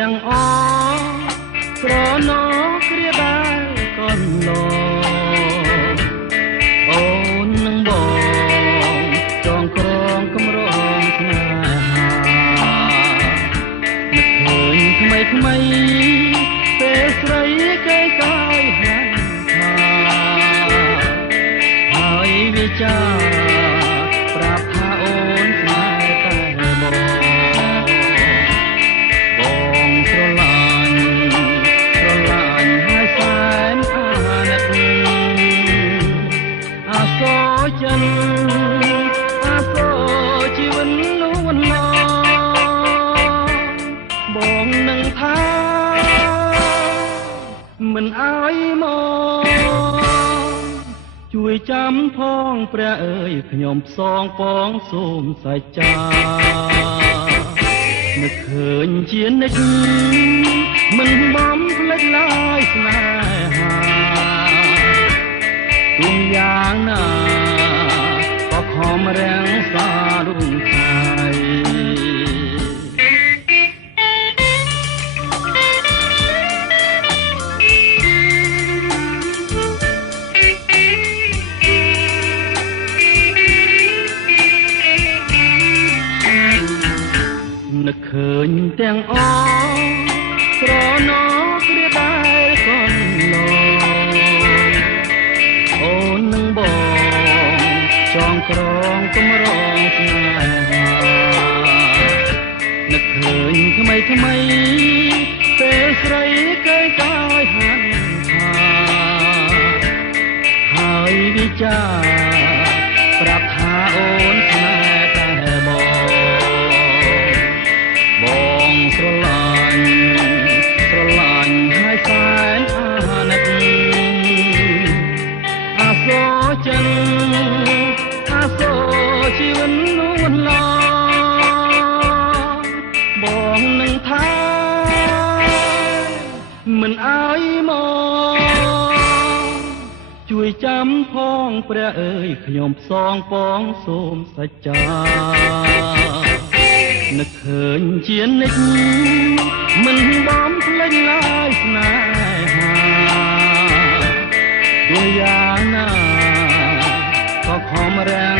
ទាំងអស់ស្រណោគ្រាដែលកូនឡអូននឹងបងចងក្រងកម្រងស្នេហានឹកឃើញថ្មីថ្មីពេលស្រីគេកាយហាន់ថាហើយវាចាប្រាប់ថាអូនស្នេហ៍តែបងស្រឡាញ់ហើយសែនអាណិតអាសូរចិនអាសូរជីវិតលួនឡបងនឹងថាមិនអើយមកជួយចាំផងព្រះអើយខ្ញុំផ្សងពងសូមសច្ចានឹកឃើញជានិច្ចមិនបំភ្លេចឡើយស្នេហាទោះយ៉ាងណាក៏ខំរាំងសារុងថ្ងៃនឹកឃើញទាំងអស់ស្រណោគ្រាដែលកូនឡអូននឹងបងចងក្រងកម្រងស្នេហានឹកឃើញថ្មីថ្មីពេលស្រីគេកាយហាន់ថាហើយវិចាប្រាប់ថាអូនស្នេហ៍តែបងស្រឡាញ់ហើយសែនអាណិតអាសូរចិនអាសូរជីវិតលួនឡបងនឹងថាមិនអើយមកជួយចាំផងព្រះអើយខ្ញុំផ្សងពងសូមសច្ចានឹកឃើញជានិច្ចមិនបំភ្លេចឡើយស្នេហាទោះយ៉ាងណាក៏ខំរាំង